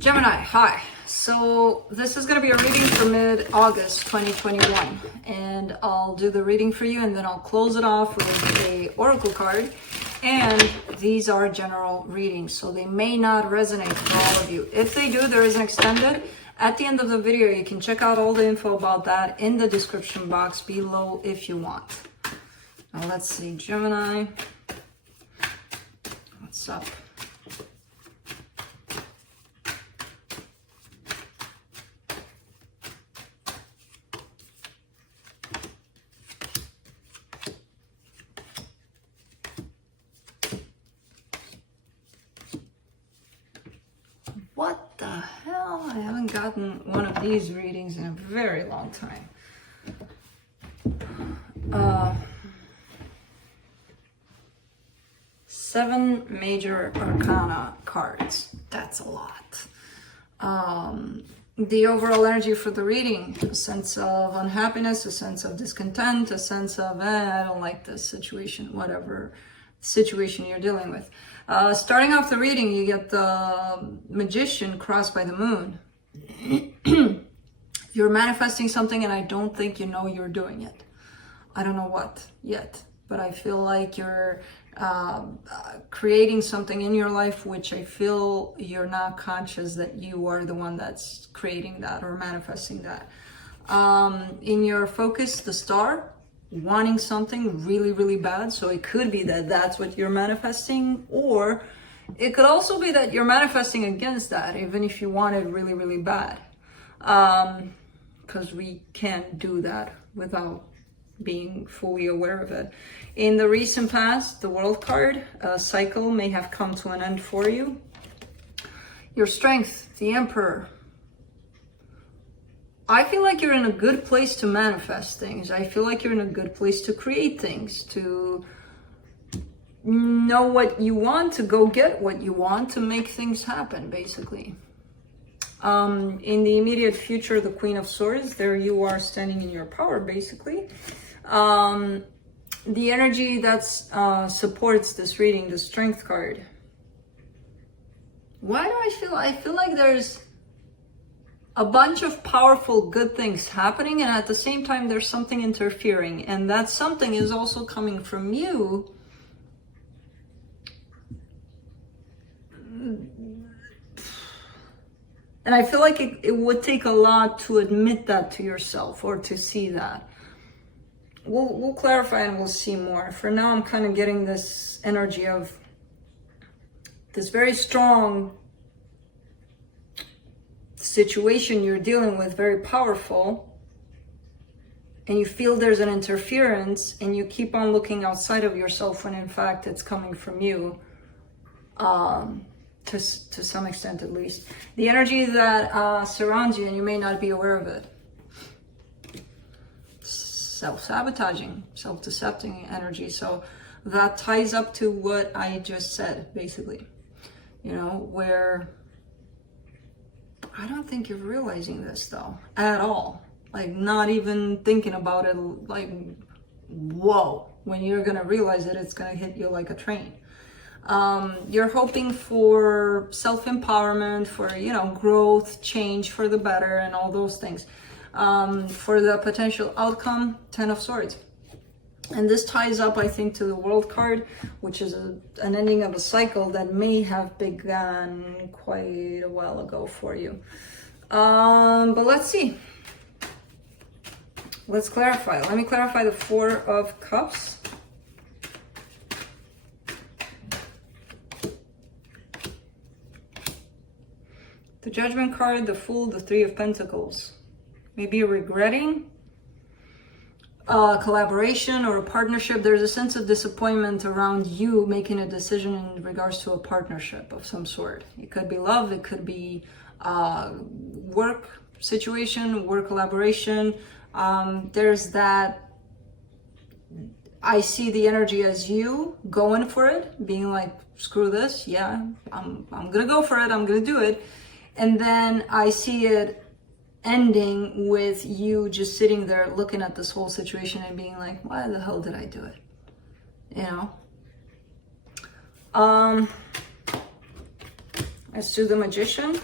Gemini, hi. So this is going to be a reading for mid-August 2021, and I'll do the reading for you and then I'll close it off with a oracle card. And these are general readings, so they may not resonate for all of you. If they do, there is an extended. At the end of the video, you can check out all the info about that in the description box below if you want. Now let's see, Gemini, what's up? What the hell? I haven't gotten one of these readings in a very long time. 7 major arcana cards. That's a lot. The overall energy for the reading, a sense of unhappiness, a sense of discontent, a sense of, I don't like this situation, whatever situation you're dealing with. Starting off the reading, you get the Magician crossed by the moon. You're manifesting something and I don't think you know you're doing it. I don't know what yet, but I feel like you're creating something in your life which I feel you're not conscious that you are the one that's creating that or manifesting that. In your focus, the star, wanting something really, really bad. So it could be that that's what you're manifesting, or it could also be that you're manifesting against that, even if you want it really, really bad. Because we can't do that without being fully aware of it. In the recent past, the World card, a cycle may have come to an end for you. Your strength, the Emperor. I feel like you're in a good place to manifest things. I feel like you're in a good place to create things, to know what you want, to go get what you want, to make things happen, basically. In the immediate future, the Queen of Swords, there you are standing in your power, basically. The energy that supports this reading, the Strength card. Why do I feel like there's a bunch of powerful good things happening, and at the same time there's something interfering, and that something is also coming from you. And I feel like it would take a lot to admit that to yourself or to see that. We'll clarify and we'll see more. For now, I'm kind of getting this energy of this very strong situation you're dealing with, very powerful, and you feel there's an interference and you keep on looking outside of yourself when in fact it's coming from you, to some extent at least. The energy that surrounds you and you may not be aware of it. Self-sabotaging, self-decepting energy. So that ties up to what I just said, basically. You know, where I don't think you're realizing this though, at all. Like, not even thinking about it, like, whoa, when you're gonna realize it, it's gonna hit you like a train. You're hoping for self-empowerment, for, you know, growth, change for the better, and all those things. For the potential outcome, 10 of Swords. And this ties up, I think, to the World card, which is an ending of a cycle that may have begun quite a while ago for you. But let's see. Let's clarify. Let me clarify the 4 of Cups. The Judgment card, the Fool, the 3 of Pentacles. Maybe you're regretting collaboration or a partnership. There's a sense of disappointment around you making a decision in regards to a partnership of some sort. It could be love, it could be work situation, work collaboration. There's that, I see the energy as you going for it, being like, screw this, yeah, I'm gonna go for it, I'm gonna do it. And then I see it ending with you just sitting there looking at this whole situation and being like, why the hell did I do it? You know? As to the Magician,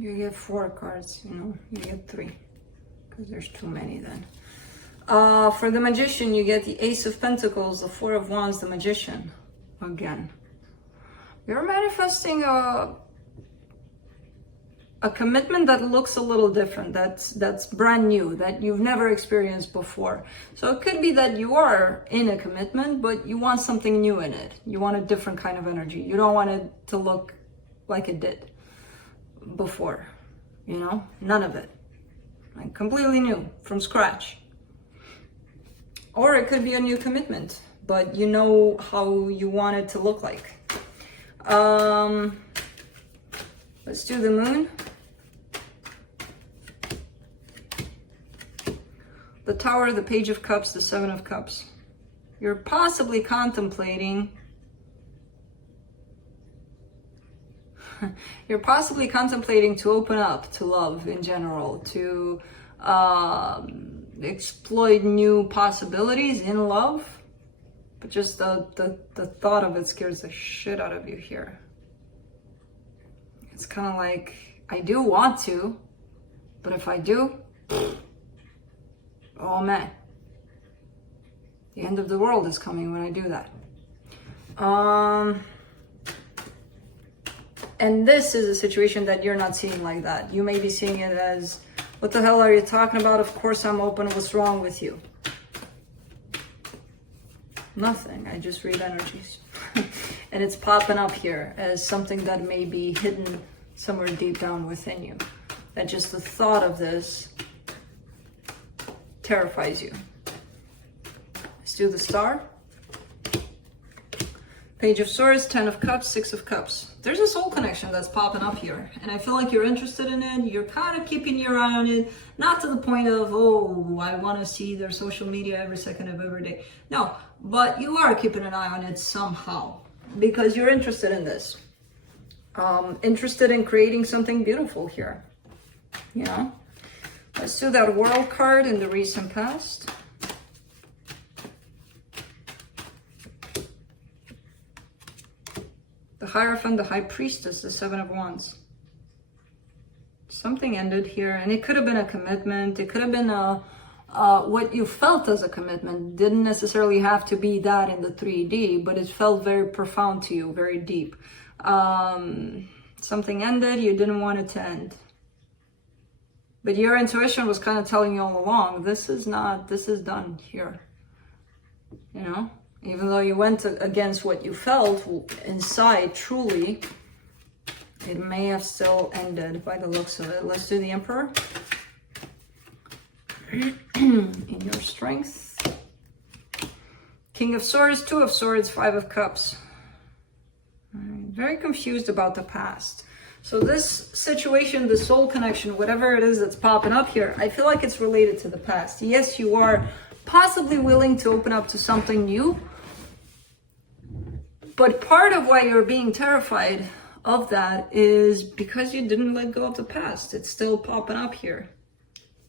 You get 4 cards, you know, you get 3 because there's too many then. For the Magician, you get the Ace of Pentacles, the 4 of Wands, the Magician. Again, you're manifesting a commitment that looks a little different, that's brand new, that you've never experienced before. So it could be that you are in a commitment, but you want something new in it. You want a different kind of energy. You don't want it to look like it did before, you know, none of it. Like completely new, from scratch. Or it could be a new commitment, but you know how you want it to look like. Let's do the Moon. The Tower, the Page of Cups, the 7 of Cups. You're possibly contemplating to open up to love in general, to exploit new possibilities in love, but just the thought of it scares the shit out of you here. It's kind of like, I do want to, but if I do, oh man, the end of the world is coming when I do that. And this is a situation that you're not seeing like that. You may be seeing it as, what the hell are you talking about? Of course I'm open. What's wrong with you? Nothing. I just read energies. And it's popping up here as something that may be hidden somewhere deep down within you. That just the thought of this terrifies you. Let's do the Star. Page of Swords, 10 of Cups, 6 of Cups. There's a soul connection that's popping up here. And I feel like you're interested in it. You're kind of keeping your eye on it. Not to the point of, oh, I want to see their social media every second of every day. No, but you are keeping an eye on it somehow. Because you're interested in this. Interested in creating something beautiful here. You know? Let's do that World card in the recent past. The Hierophant, the High Priestess, the 7 of Wands. Something ended here, and it could have been a commitment. It could have been what you felt as a commitment. Didn't necessarily have to be that in the 3D, but it felt very profound to you, very deep. Something ended, you didn't want it to end. But your intuition was kind of telling you all along, this is done here. You know? Even though you went against what you felt inside, truly, it may have still ended by the looks of it. Let's do the Emperor. In your strength. King of Swords, 2 of Swords, 5 of Cups. I'm very confused about the past. So this situation, the soul connection, whatever it is that's popping up here, I feel like it's related to the past. Yes, you are possibly willing to open up to something new. But part of why you're being terrified of that is because you didn't let go of the past. It's still popping up here.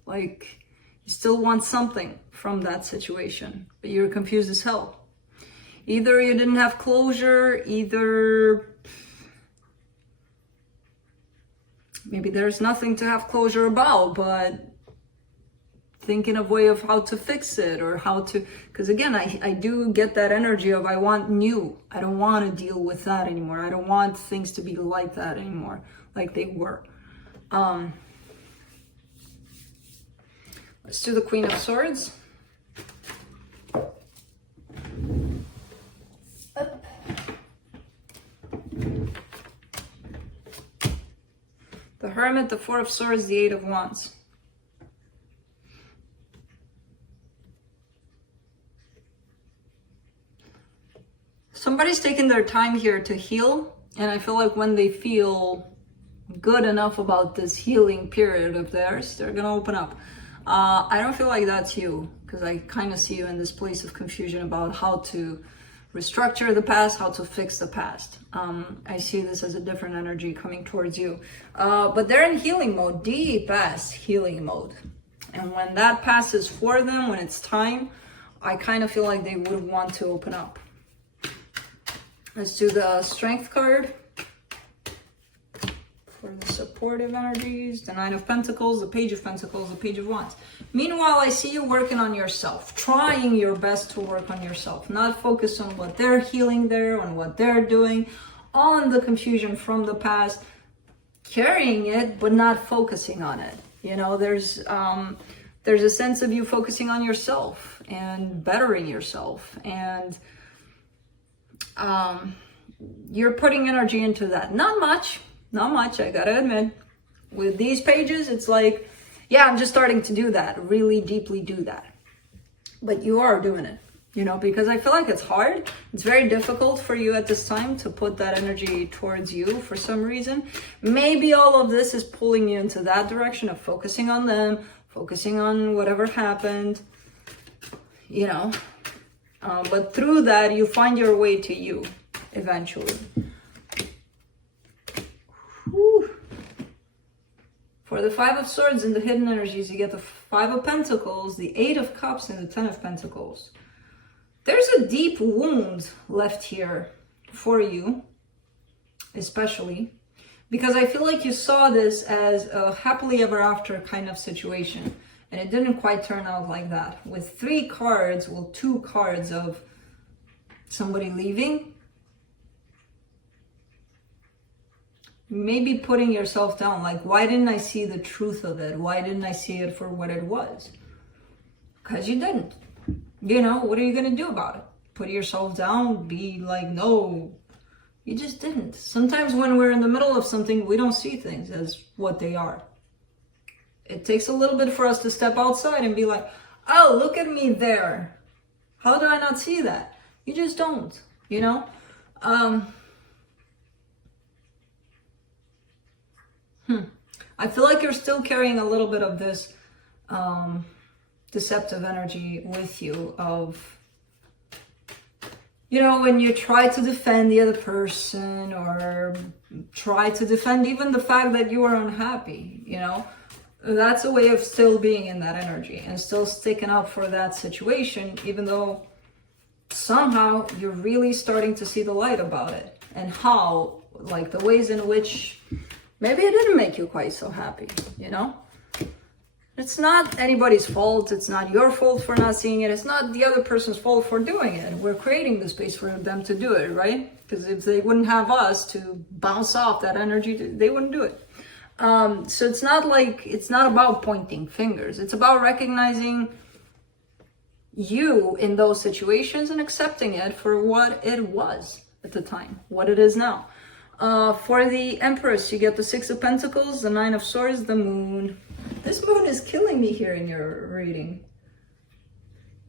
Like, you still want something from that situation, but you're confused as hell. Either you didn't have closure, either maybe there's nothing to have closure about, but thinking of way of how to fix it or how to, because again, I do get that energy of I want new. I don't want to deal with that anymore. I don't want things to be like that anymore, like they were. Let's do the Queen of Swords. Up. The Hermit, the 4 of Swords, the 8 of Wands. Somebody's taking their time here to heal, and I feel like when they feel good enough about this healing period of theirs, they're gonna open up. I don't feel like that's you, because I kind of see you in this place of confusion about how to restructure the past, how to fix the past. I see this as a different energy coming towards you. But they're in healing mode, deep ass healing mode. And when that passes for them, when it's time, I kind of feel like they would want to open up. Let's do the Strength card. for the supportive energies, the Nine of Pentacles, the Page of Pentacles, the Page of Wands. Meanwhile, I see you working on yourself, trying your best to work on yourself, not focus on what they're healing there, on what they're doing, on the confusion from the past, carrying it, but not focusing on it. You know, there's a sense of you focusing on yourself and bettering yourself, and you're putting energy into that. Not much, I gotta admit. With these pages, it's like, yeah, I'm just starting to do that, really deeply do that. But you are doing it, you know, because I feel like it's hard. It's very difficult for you at this time to put that energy towards you for some reason. Maybe all of this is pulling you into that direction of focusing on them, focusing on whatever happened, you know. But through that, you find your way to you eventually. Whew. For the Five of Swords and the hidden energies, you get the Five of Pentacles, the Eight of Cups, and the Ten of Pentacles. There's a deep wound left here for you, especially, because I feel like you saw this as a happily ever after kind of situation, and it didn't quite turn out like that. With 3 cards, well, 2 cards of somebody leaving, maybe putting yourself down, like, why didn't I see the truth of it? Why didn't I see it for what it was? Because you didn't. You know, what are you going to do about it? Put yourself down? Be like, no, you just didn't. Sometimes when we're in the middle of something, we don't see things as what they are. It takes a little bit for us to step outside and be like, oh, look at me there. How do I not see that? You just don't, you know? I feel like you're still carrying a little bit of this deceptive energy with you of, you know, when you try to defend the other person or try to defend even the fact that you are unhappy, you know, that's a way of still being in that energy and still sticking up for that situation, even though somehow you're really starting to see the light about it and how, like, the ways in which maybe it didn't make you quite so happy, you know? It's not anybody's fault. It's not your fault for not seeing it. It's not the other person's fault for doing it. We're creating the space for them to do it, right? Because if they wouldn't have us to bounce off that energy, they wouldn't do it. So it's not like, it's not about pointing fingers. It's about recognizing you in those situations and accepting it for what it was at the time, what it is now. For the Empress, you get the Six of Pentacles, the Nine of Swords, the Moon. This moon is killing me here in your reading.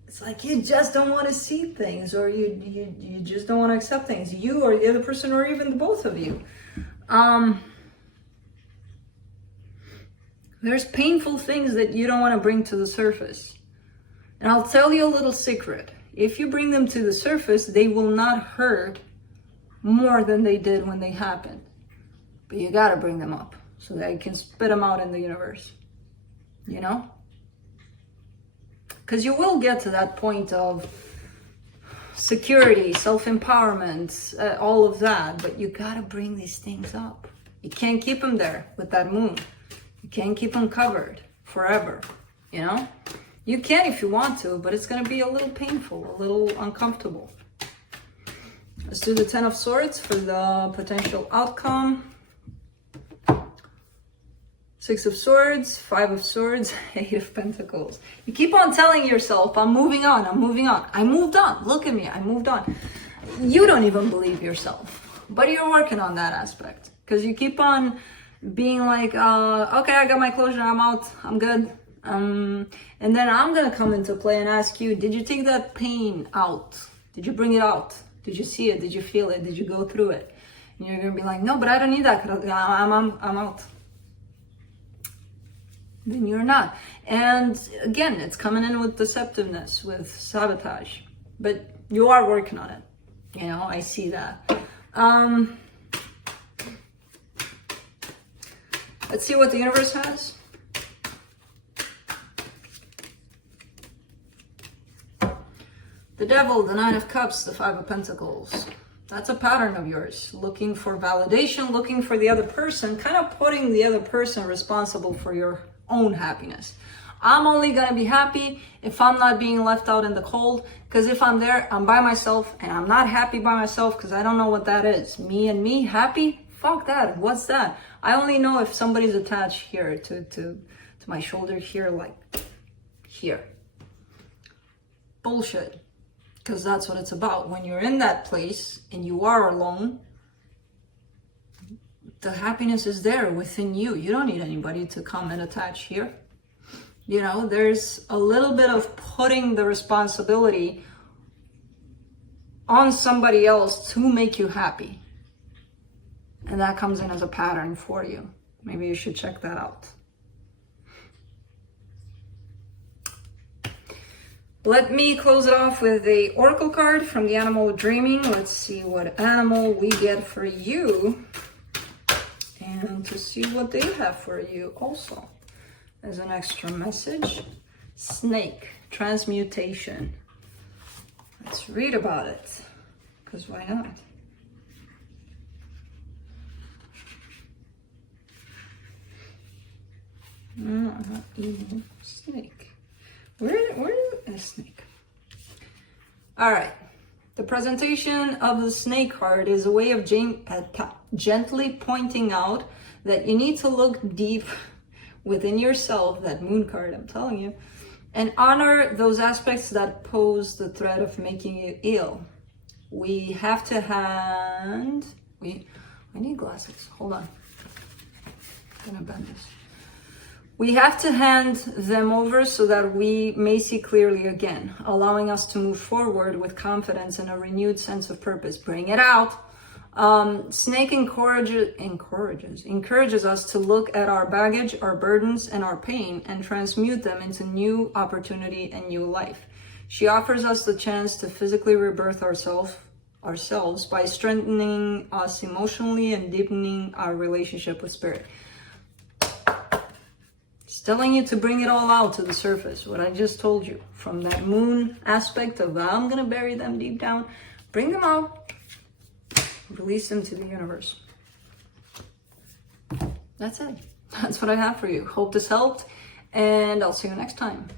It's like you just don't want to see things, or you just don't want to accept things. You or the other person, or even the both of you. There's painful things that you don't want to bring to the surface. And I'll tell you a little secret. If you bring them to the surface, they will not hurt more than they did when they happened. But you gotta bring them up so that you can spit them out in the universe. You know? Because you will get to that point of security, self-empowerment, all of that, but you gotta bring these things up. You can't keep them there with that moon. You can't keep them covered forever, you know? You can if you want to, but it's gonna be a little painful, a little uncomfortable. Let's do the Ten of Swords for the potential outcome. Six of Swords, Five of Swords, Eight of Pentacles. You keep on telling yourself, I'm moving on, I'm moving on. I moved on, look at me, I moved on. You don't even believe yourself, but you're working on that aspect. Because you keep on being like, okay, I got my closure, I'm out, I'm good. And then I'm gonna come into play and ask you, did you take that pain out? Did you bring it out? Did you see it? Did you feel it? Did you go through it? And you're gonna be like, no, but I don't need that, 'cause I'm out. Then you're not. And again, it's coming in with deceptiveness, with sabotage. But you are working on it. You know, I see that. Let's see what the universe has. The Devil, the Nine of Cups, the Five of Pentacles, That's a pattern of yours. Looking for validation, looking for the other person, kind of putting the other person responsible for your own happiness. I'm only gonna be happy if I'm not being left out in the cold, because if I'm there, I'm by myself, and I'm not happy by myself because I don't know what that is. Me and me, happy? Fuck that. What's that? I only know if somebody's attached here to my shoulder here, like here. Bullshit. Because that's what it's about. When you're in that place and you are alone, the happiness is there within you. You don't need anybody to come and attach here. You know, there's a little bit of putting the responsibility on somebody else to make you happy. And that comes in as a pattern for you. Maybe you should check that out. Let me close it off with a oracle card from the Animal of Dreaming. Let's see what animal we get for you. And to see what they have for you also. As an extra message. Snake. Transmutation. Let's read about it. Because why not? No, not evil. Snake. Where is a snake? All right. The presentation of the snake card is a way of gently pointing out that you need to look deep within yourself, that moon card, I'm telling you, and honor those aspects that pose the threat of making you ill. We have to hand... I need glasses. Hold on. I'm gonna bend this. We have to hand them over so that we may see clearly again, allowing us to move forward with confidence and a renewed sense of purpose. Bring it out. Snake encourages us to look at our baggage, our burdens, and our pain and transmute them into new opportunity and new life. She offers us the chance to physically rebirth ourselves by strengthening us emotionally and deepening our relationship with spirit. It's telling you to bring it all out to the surface, what I just told you. From that moon aspect of I'm gonna bury them deep down, bring them out, release them to the universe. That's it. That's what I have for you. Hope this helped, and I'll see you next time.